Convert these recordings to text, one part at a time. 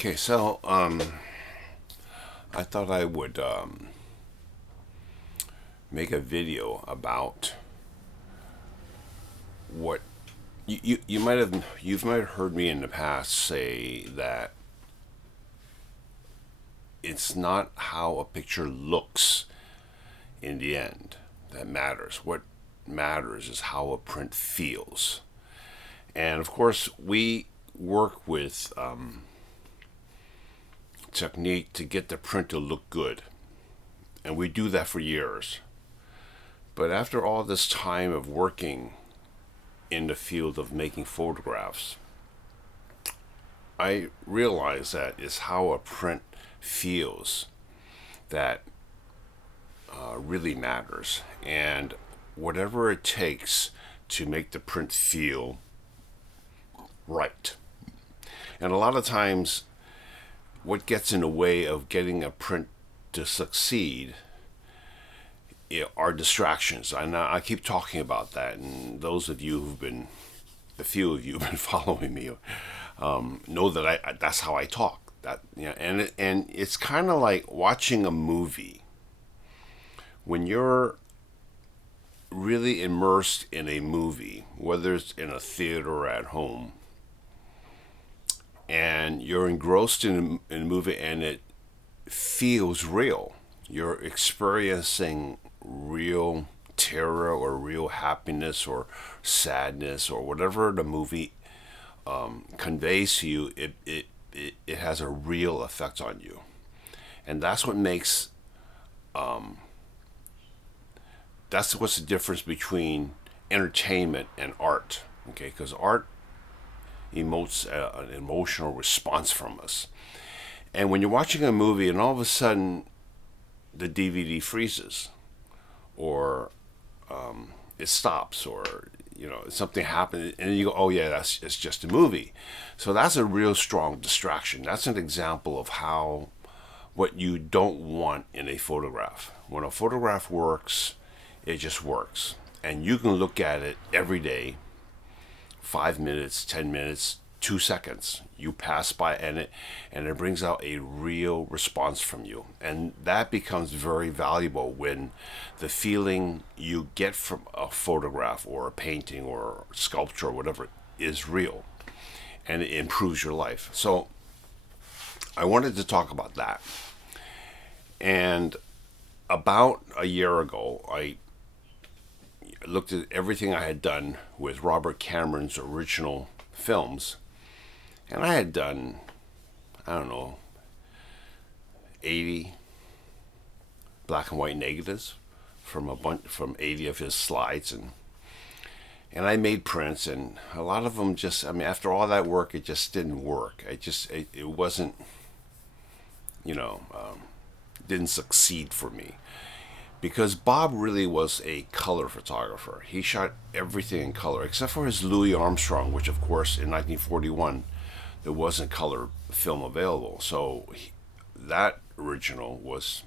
Okay, so I thought I would make a video about what you might have heard me in the past say that it's not how a picture looks in the end that matters. What matters is how a print feels. And of course, we work with technique to get the print to look good. And we do that for years. But after all this time of working in the field of making photographs, I realize that is how a print feels that really matters. And whatever it takes to make the print feel right. And a lot of times, what gets in the way of getting a print to succeed are distractions. I keep talking about that, and those of you the few of you who've been following me, know that that's how I talk. And it's kind of like watching a movie. When you're really immersed in a movie, whether it's in a theater or at home, and you're engrossed in a movie and it feels real. You're experiencing real terror or real happiness or sadness or whatever the movie conveys to you. It has a real effect on you, and that's what makes that's what's the difference between entertainment and art. Okay, because art emotes an emotional response from us. And when you're watching a movie and all of a sudden the DVD freezes, or it stops, or something happens, and you go, "Oh yeah, it's just a movie." So that's a real strong distraction. That's an example of how what you don't want in a photograph. When a photograph works, it just works, and you can look at it every day. 5 minutes, 10 minutes, 2 seconds. You pass by and it brings out a real response from you. And that becomes very valuable when the feeling you get from a photograph or a painting or sculpture or whatever is real. And it improves your life. So I wanted to talk about that. And about a year ago, I looked at everything I had done with Robert Cameron's original films, and I had done, I don't know, 80 black and white negatives from 80 of his slides, and I made prints, and a lot of them just, after all that work, it just didn't work. It wasn't, didn't succeed for me. Because Bob really was a color photographer. He shot everything in color, except for his Louis Armstrong, which, of course, in 1941, there wasn't color film available. So that original was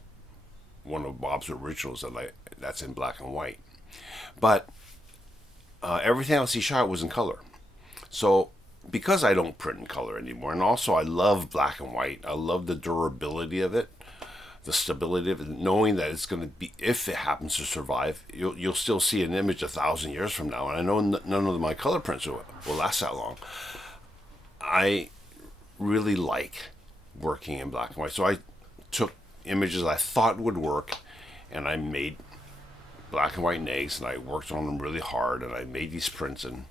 one of Bob's originals that's in black and white. But everything else he shot was in color. So because I don't print in color anymore, and also I love black and white, I love the durability of it, the stability of it, knowing that it's going to be, if it happens to survive, you'll still see an image 1,000 years from now. And I know none of my color prints will last that long. I really like working in black and white. So I took images I thought would work, and I made black and white nags, and I worked on them really hard, and I made these prints. And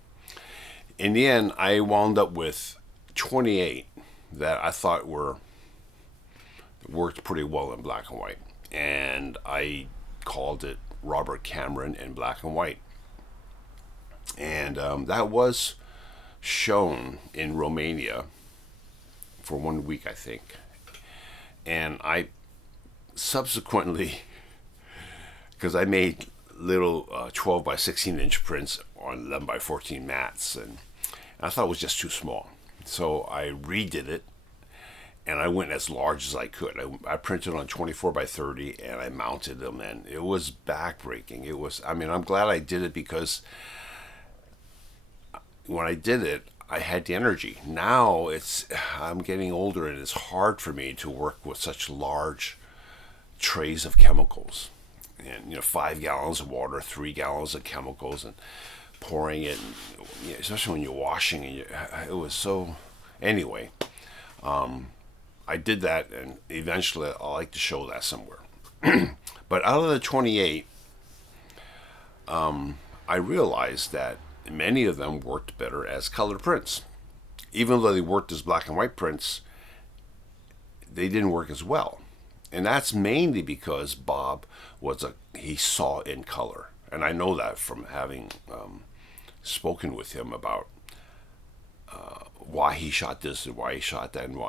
in the end, I wound up with 28 that I thought worked pretty well in black and white, and I called it Robert Cameron in black and white. And that was shown in Romania for 1 week, I think. And I subsequently, because I made little 12 by 16 inch prints on 11 by 14 mats, and I thought it was just too small. So I redid it, and I went as large as I could. I printed on 24 by 30, and I mounted them, and it was backbreaking. I'm glad I did it, because when I did it, I had the energy. Now I'm getting older, and it's hard for me to work with such large trays of chemicals, and 5 gallons of water, 3 gallons of chemicals, and pouring it, and, especially when you're washing, and it was so. Anyway, I did that, and eventually I'll like to show that somewhere. But out of the 28, I realized that many of them worked better as color prints. Even though they worked as black and white prints, they didn't work as well. And that's mainly because Bob he saw in color. And I know that from having spoken with him about why he shot this and why he shot that, and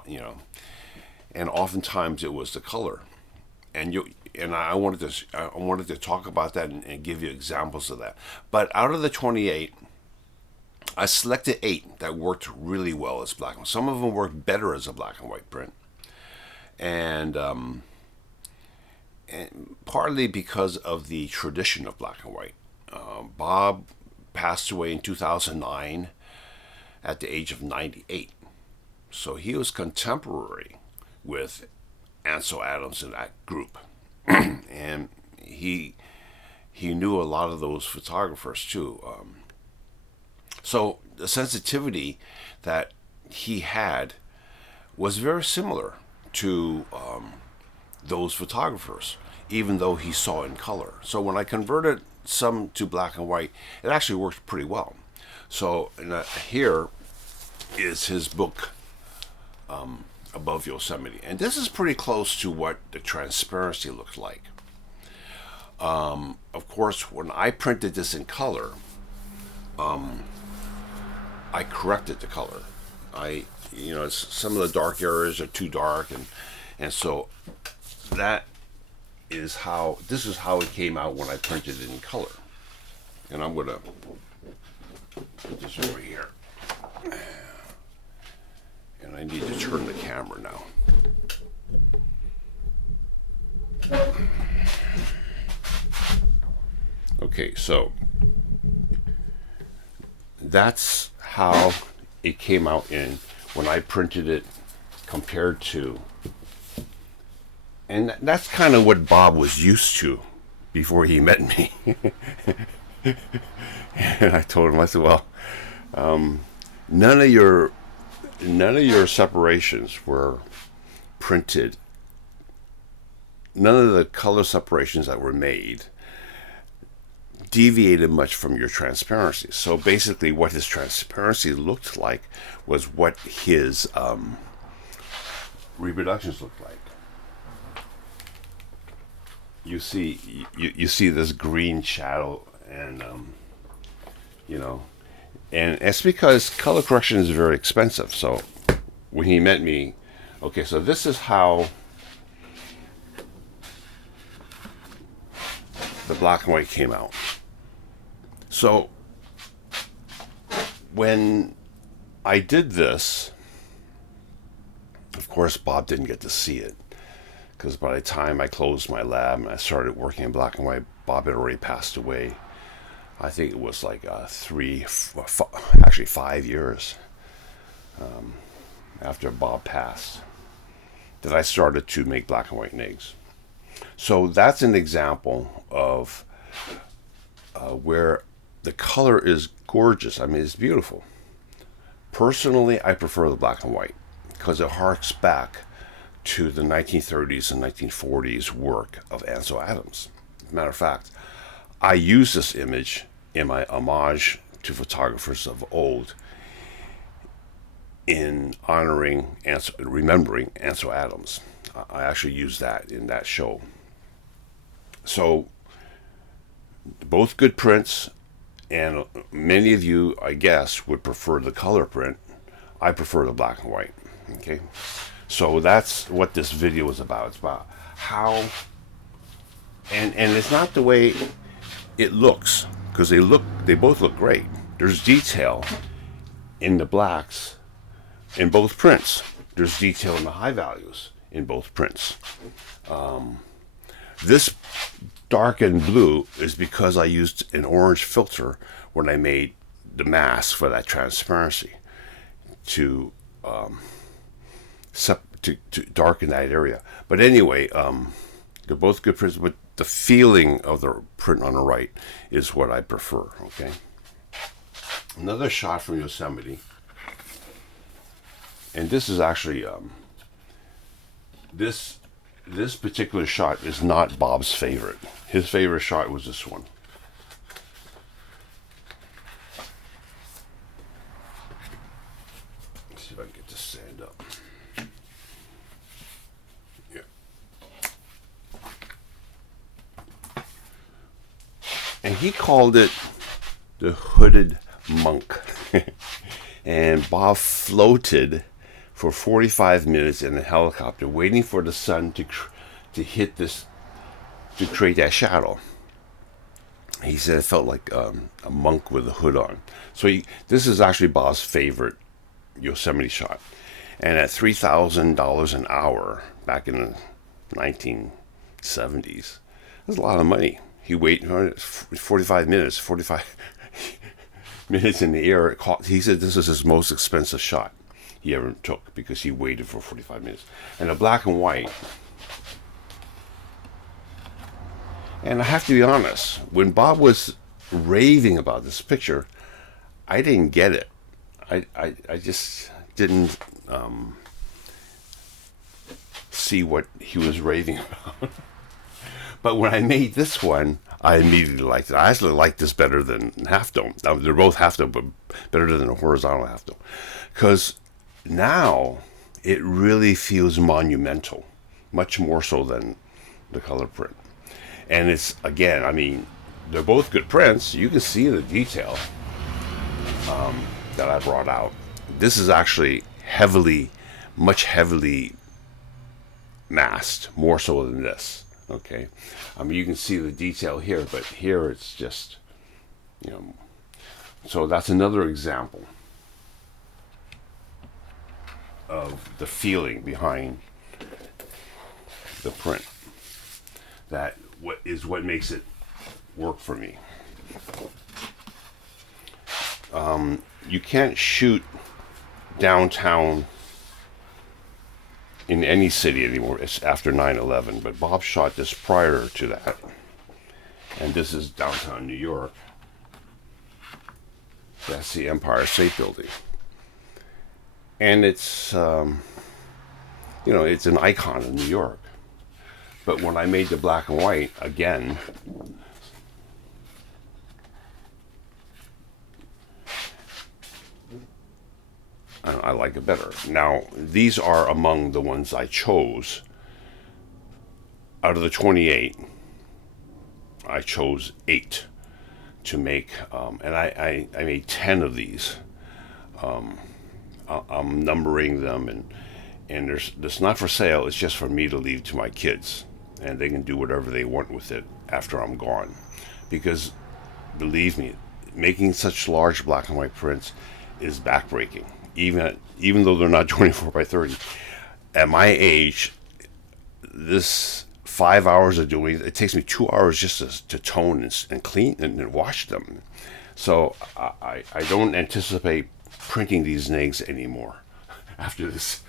and oftentimes it was the color. And I wanted to talk about that and give you examples of that. But out of the 28, I selected 8 that worked really well as black and white. Some of them worked better as a black and white print, and partly because of the tradition of black and white. Bob passed away in 2009 at the age of 98, so he was contemporary with Ansel Adams in that group. And he knew a lot of those photographers too. So the sensitivity that he had was very similar to those photographers, even though he saw in color. So when I converted some to black and white, it actually worked pretty well. So here is his book, Above Yosemite. And this is pretty close to what the transparency looked like. Of course, when I printed this in color, I corrected the color. Some of the dark areas are too dark, and so this is how it came out when I printed it in color. And I'm gonna put this over here. And I need to turn the camera now. Okay, so that's how it came out when I printed it compared to, and that's kind of what Bob was used to before he met me. And I told him, I said, well, none of your separations were printed. None of the color separations that were made deviated much from your transparency. So basically what his transparency looked like was what his reproductions looked like. You see this green shadow, and and it's because color correction is very expensive. So when he met me, okay, so this is how the black and white came out. So when I did this, of course, Bob didn't get to see it, because by the time I closed my lab and I started working in black and white, Bob had already passed away. I think it was like 5 years after Bob passed that I started to make black and white NIGs. So that's an example of where the color is gorgeous. I mean, it's beautiful. Personally, I prefer the black and white because it harks back to the 1930s and 1940s work of Ansel Adams. As a matter of fact, I use this image in my homage to photographers of old in remembering Ansel Adams. I actually use that in that show. So both good prints, and many of you, I guess, would prefer the color print. I prefer the black and white. Okay, so that's what this video is about. It's about how, and it's not the way it looks, because they both look great. There's detail in the blacks in both prints. There's detail in the high values in both prints. This dark and blue is because I used an orange filter when I made the mask for that transparency. to to darken that area. But anyway, they're both good prints, but the feeling of the print on the right is what I prefer. Okay. Another shot from Yosemite, and this is actually this particular shot is not Bob's favorite. His favorite shot was this one. Let's see if I can get this to stand up. Yeah. And he called it the Hooded Monk. And Bob floated for 45 minutes in a helicopter waiting for the sun to hit this, to create that shadow. He said it felt like a monk with a hood on. So this is actually Bob's favorite Yosemite shot. And at $3,000 an hour back in the 1970s, that's a lot of money. He waited 45 minutes in the air. He said this is his most expensive shot he ever took because he waited for 45 minutes. And a black and white. And I have to be honest, when Bob was raving about this picture, I didn't get it. I just didn't see what he was raving about. But when I made this one, I immediately liked it. I actually like this better than half dome. They're both half dome, but better than a horizontal half dome. Because now it really feels monumental, much more so than the color print. And it's, again, I mean, they're both good prints. You can see the detail that I brought out. This is actually much heavily masked, more so than this. Okay, I mean, you can see the detail here, but here it's just, so that's another example of the feeling behind the print. That what makes it work for me. You can't shoot downtown in any city anymore. It's after 9/11, but Bob shot this prior to that. And this is downtown New York. That's the Empire State Building. And it's, it's an icon in New York. But when I made the black and white, again, I like it better. Now, these are among the ones I chose. Out of the 28, I chose 8 to make, and I made 10 of these. I'm numbering them, and there's not for sale. It's just for me to leave to my kids, and they can do whatever they want with it after I'm gone. Because, believe me, making such large black and white prints is backbreaking. Even though they're not 24 by 30. At my age, this 5 hours of doing it takes me 2 hours just to tone and clean and wash them. So I don't anticipate printing these nags anymore after this.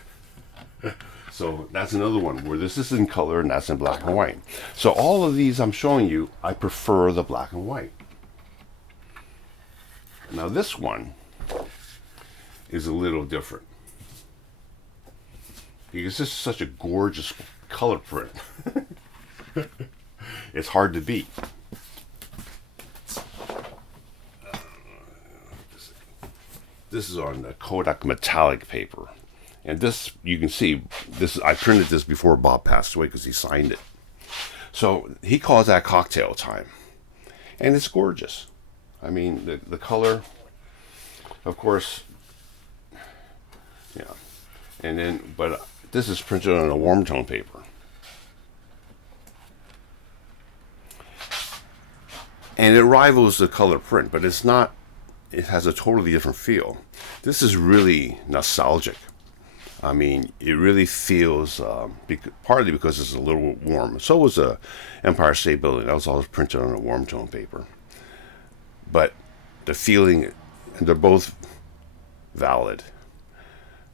So that's another one where this is in color and that's in black and white. So all of these I'm showing you, I prefer the black and white. Now this one is a little different because this is such a gorgeous color print. It's hard to beat. This is on the Kodak metallic paper, and this, you can see this. I printed this before Bob passed away because he signed it. So he calls that cocktail time, and it's gorgeous. I mean, the color, of course. Yeah, and then, but this is printed on a warm tone paper. And it rivals the color print, but it's not, it has a totally different feel. This is really nostalgic. I mean, it really feels, partly because it's a little warm. So was the Empire State Building. That was always printed on a warm tone paper. But the feeling, they're both valid.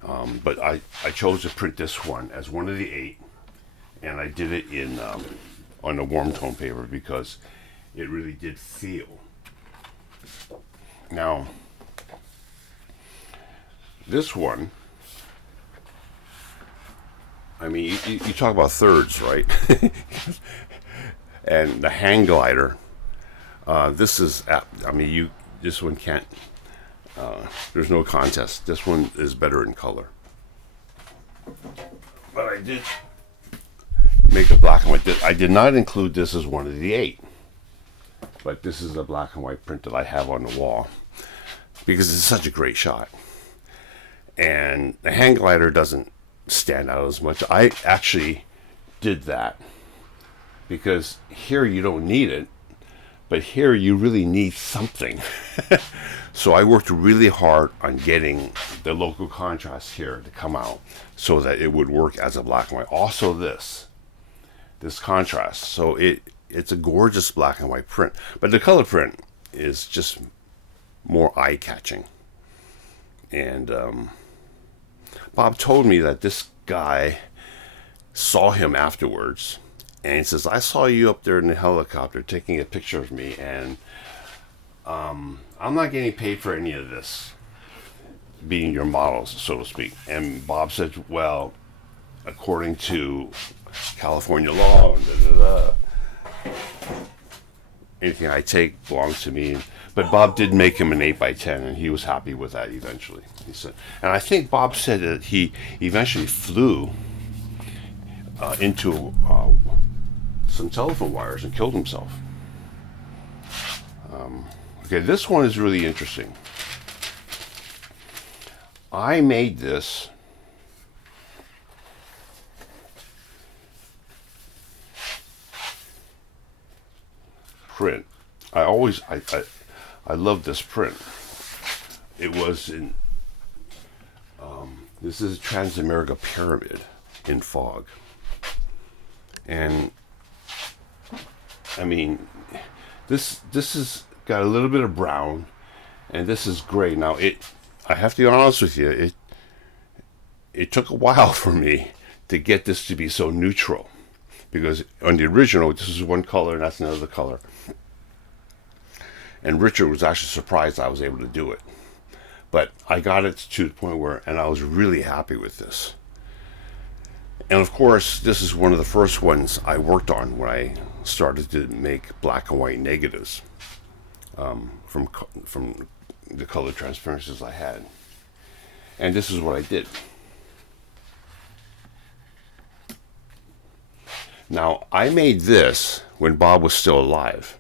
But I chose to print this one as one of the 8, and I did it in on a warm tone paper because it really did feel. Now, this one, I mean, you talk about thirds, right? And the hang glider. This is, I mean, this one can't. There's no contest. This one is better in color. But I did make a black and white. I did not include this as one of the 8, but this is a black and white print that I have on the wall because it's such a great shot. And the hang glider doesn't stand out as much. I actually did that because here you don't need it, but here you really need something. So I worked really hard on getting the local contrast here to come out so that it would work as a black and white. Also this contrast. So it's a gorgeous black and white print, but the color print is just more eye-catching. And Bob told me that this guy saw him afterwards, and he says, I saw you up there in the helicopter taking a picture of me, and I'm not getting paid for any of this, being your models, so to speak. And Bob said, well, according to California law, anything I take belongs to me. But Bob did make him an 8x10, and he was happy with that eventually. He said, and I think Bob said that he eventually flew into some telephone wires and killed himself. Okay, this one is really interesting. I made this print. I love this print. It was in, this is Transamerica Pyramid in fog. And I mean, this is got a little bit of brown, and this is gray. Now I have to be honest with you, it took a while for me to get this to be so neutral, because on the original this is one color and that's another color. And Richard was actually surprised I was able to do it. But I got it to the point where, and I was really happy with this. And of course, this is one of the first ones I worked on when I started to make black and white negatives from the color transparencies I had. And this is what I did. Now, I made this when Bob was still alive.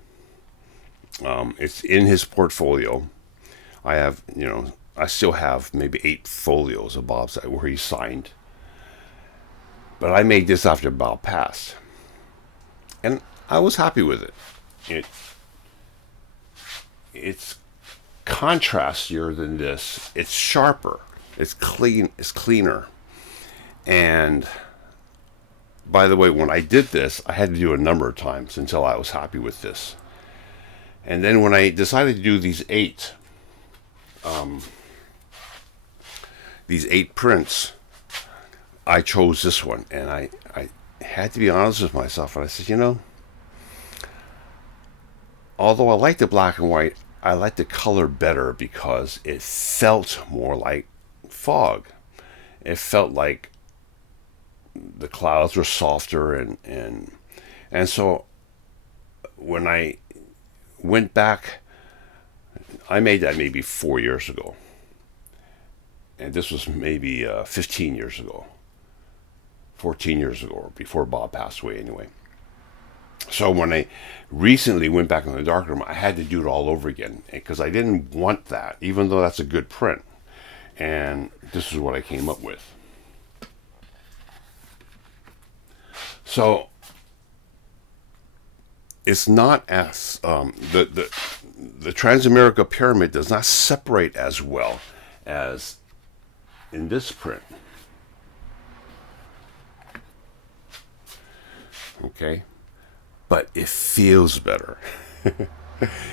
It's in his portfolio. I have, I still have maybe 8 folios of Bob's where he signed. But I made this after Bob passed. And I was happy with it. It's contrastier than this. It's sharper. It's cleaner. And by the way, when I did this, I had to do it a number of times until I was happy with this. And then when I decided to do these 8 prints, I chose this one. And I had to be honest with myself. And I said, although I like the black and white, I like the color better because it felt more like fog. It felt like the clouds were softer, and so when I went back, I made that maybe 4 years ago, and this was maybe 15 years ago, 14 years ago, or before Bob passed away anyway. So when I recently went back in the darkroom, I had to do it all over again because I didn't want that, even though that's a good print. And this is what I came up with. So it's not as the Transamerica Pyramid does not separate as well as in this print. Okay, but it feels better.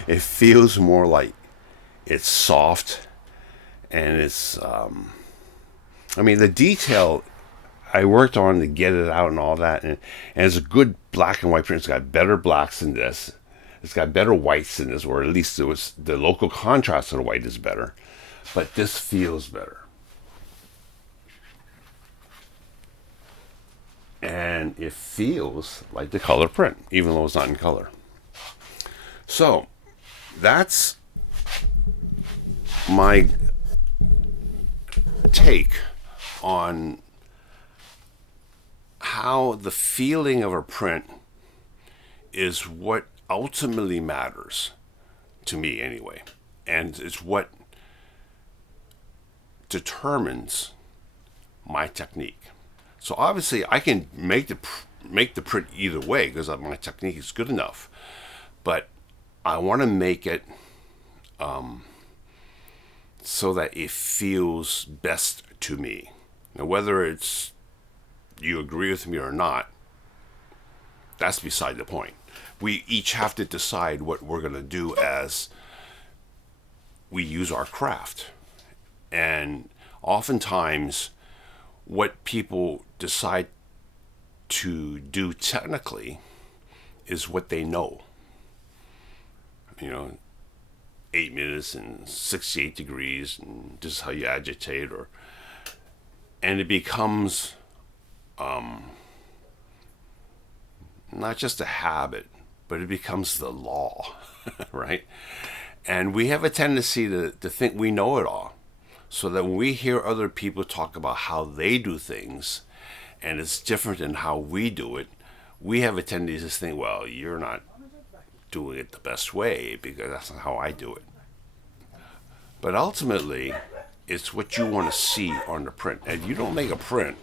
It feels more like it's soft, and it's I mean, the detail I worked on to get it out and all that, and it's a good black and white print. It's got better blacks than this. It's got better whites than this, or at least it was the local contrast of the white is better. But this feels better. And it feels like the color print, even though it's not in color. So that's my take on how the feeling of a print is what ultimately matters to me anyway, and it's what determines my technique. So obviously I can make the print either way because my technique is good enough, but I want to make it so that it feels best to me. Now, whether it's you agree with me or not, that's beside the point. We each have to decide what we're going to do as we use our craft. And oftentimes, what people decide to do technically is what they know. 8 minutes and 68 degrees, and this is how you agitate, and it becomes not just a habit, but it becomes the law, right? And we have a tendency to think we know it all. So that when we hear other people talk about how they do things, and it's different than how we do it, we have a tendency to think, well, you're not doing it the best way because that's not how I do it. But ultimately, it's what you want to see on the print. And you don't make a print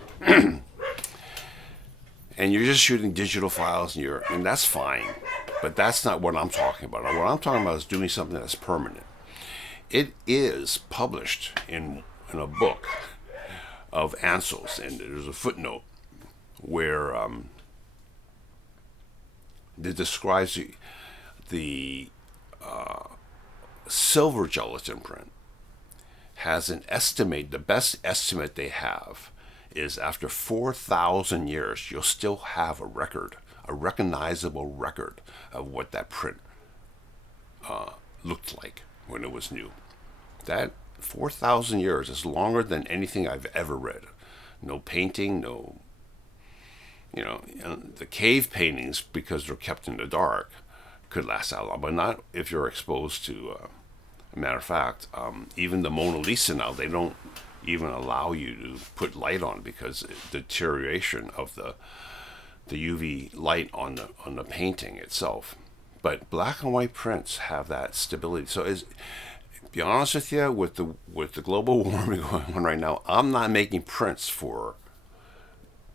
and you're just shooting digital files and that's fine. But that's not what I'm talking about. What I'm talking about is doing something that's permanent. It is published in a book of Ansel's, and there's a footnote where it describes the silver gelatin print has an estimate. The best estimate they have is after 4,000 years, you'll still have a record, a recognizable record of what that print looked like when it was new. That 4,000 years is longer than anything I've ever read. No painting, no, the cave paintings, because they're kept in the dark, could last that long, but not if you're exposed to, a matter of fact, even the Mona Lisa now, they don't even allow you to put light on because the deterioration of the UV light on the painting itself. But black and white prints have that stability. So be honest with you, with the global warming going on right now, I'm not making prints for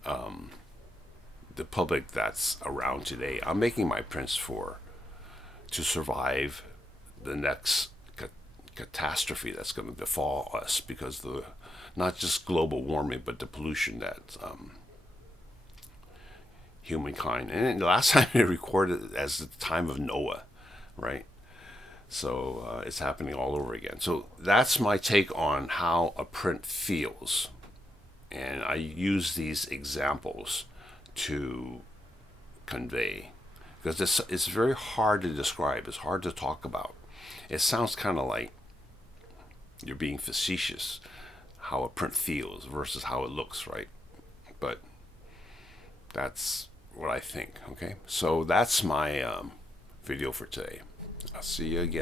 the public that's around today. I'm making my prints to survive the next catastrophe that's going to befall us because not just global warming, but the pollution that humankind. And the last time they recorded as the time of Noah, right? So it's happening all over again. So that's my take on how a print feels. And I use these examples to convey. Because it's very hard to describe. It's hard to talk about. It sounds kind of like you're being facetious, how a print feels versus how it looks, right? But that's what I think, okay? So that's my video for today. I'll see you again.